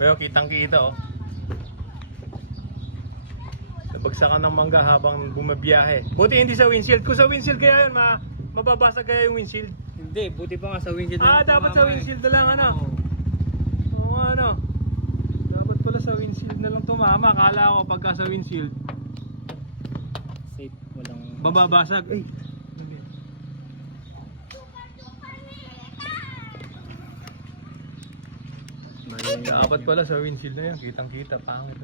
Pero kitang kita oh. Nabagsakan ng mangga habang bumabiyahe. Buti hindi sa windshield. Kung sa windshield kaya yun, ma mababasag kaya yung windshield. Hindi, buti pa nga sa windshield. Ah, dapat sa tumama eh. windshield na lang ano. Oo. Nga ano. Dapat pala sa windshield na lang tumama. Akala ko pagka sa windshield, Safe, walang... bababasag. Ay, dapat pala sa windshield na yan. Kitang kita. Pangit.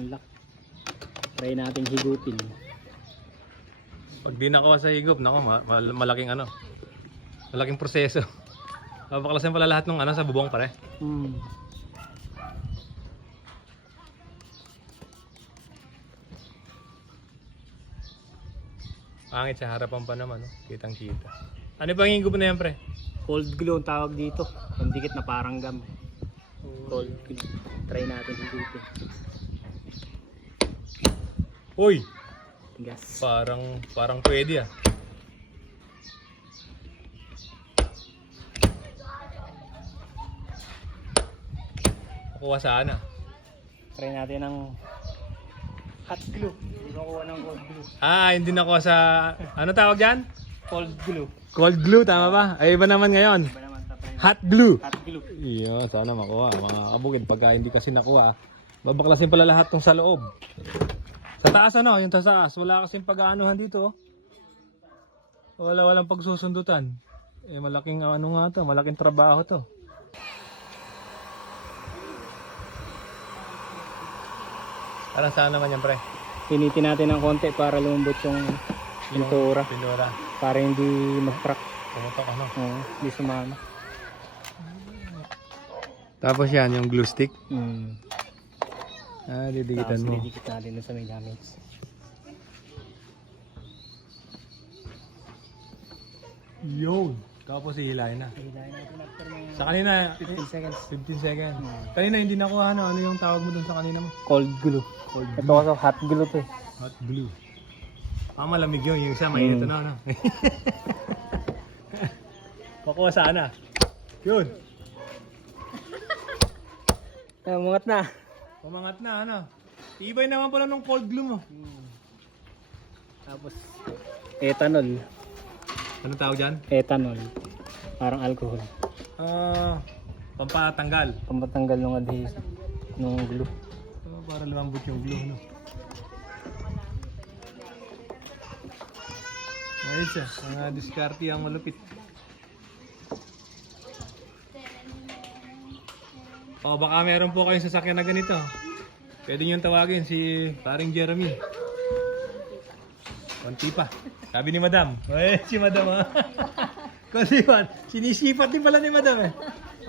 Ang lock. Try natin higutin. Pag di nakuha sa higop, nako, ma- mal- malaking ano. Malaking proseso. Papaklasin pala lahat ng ano sa bubong pare. Hmm. Pangit sa harapan pa naman, no? kitang kita. Ano bang higop na yan, pre? Cold glue ang tawag dito. Ang dikit na parang gum. Cold glue. Try natin higutin. Uy, Tigas. parang parang pwede ah. Kuha saan ah? Try natin ng hot glue. Hindi makuha ng cold glue. Ah, hindi nakuha sa ano tawag diyan? Cold glue. Cold glue tama ba? Ay iba naman ngayon. Iba naman Hot glue. Hot glue. Iya, sana makuha. Mga kabukid, pagka hindi kasi nakuha, babaklasin pala lahat tong sa loob. Sa taas ano, yung sa taas, wala kasing pag-aanuhan dito. oh. Wala, walang pagsusundutan. Eh, malaking ano nga to, malaking trabaho to. Parang saan naman yan, pre? Pinitin natin ng konti para lumambot yung pintura. Pinura. Para hindi mag-crack. Pumutok ano. Oo, hindi sumama. Tapos yan, yung glue stick. Hmm. Ah, Tapos didikitan mo. didikit natin dun sa may damage. Yun. Tapos hihilahin na. Hilahin natin after mga Sa kanina, 15 seconds. 15 seconds. Hmm. Kanina hindi nakuha ano, ano yung tawag mo dun sa kanina mo? Cold glue. Cold Ito kasi hot glue to eh. Hot blue. Ah, malamig yun. Yung isa, mainit Mm. na, ano? Pakuha sana. Yun. Umangat na. Pumangat na, ano? Tibay naman pala nung cold glue mo. Tapos, ethanol. Ano tawag dyan? Ethanol. Parang alcohol. Ah, pampatanggal. Pamatanggal ng adhesive. Nung glue. Ah, para lumambot yung glue, no? Ayos ah, mga diskarte ang malupit. O baka meron po kayong sasakyan na ganito. Pwede nyo tawagin si paring Jeremy. Konti pa. Sabi ni Madam. Eh, si Madam ha. Kasi man, sinisipat din pala ni Madam eh.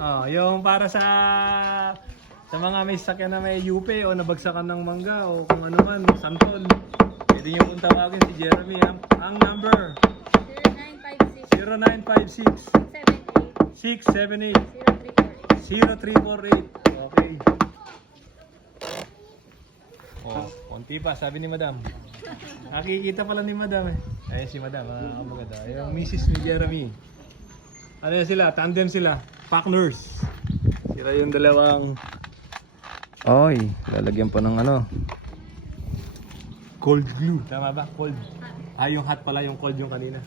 Oh, yung para sa sa mga may sasakyan na may yupe o nabagsakan ng mangga o kung ano man, santol. Pwede nyo pong tawagin si Jeremy. Ang, ang number 0956 0956 678 0348. Okay. Oh, konti pa, sabi ni Madam. Nakikita pala ni Madam eh. Ayun si Madam, ah, maganda. Yung Mrs. ni Jeremy. Ano yan sila? Tandem sila. Partners. Sila yung dalawang... Oy, lalagyan pa ng ano. Cold glue. Tama ba? Cold. Ah, yung hot pala, yung cold yung kanina.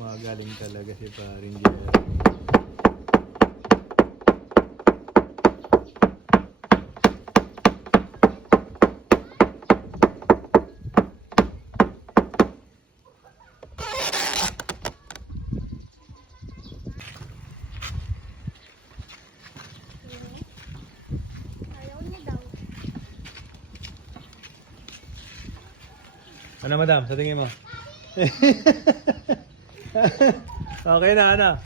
Magaling talaga si paring Jeremy. Ano madam, sa tingin mo? okay na, ano?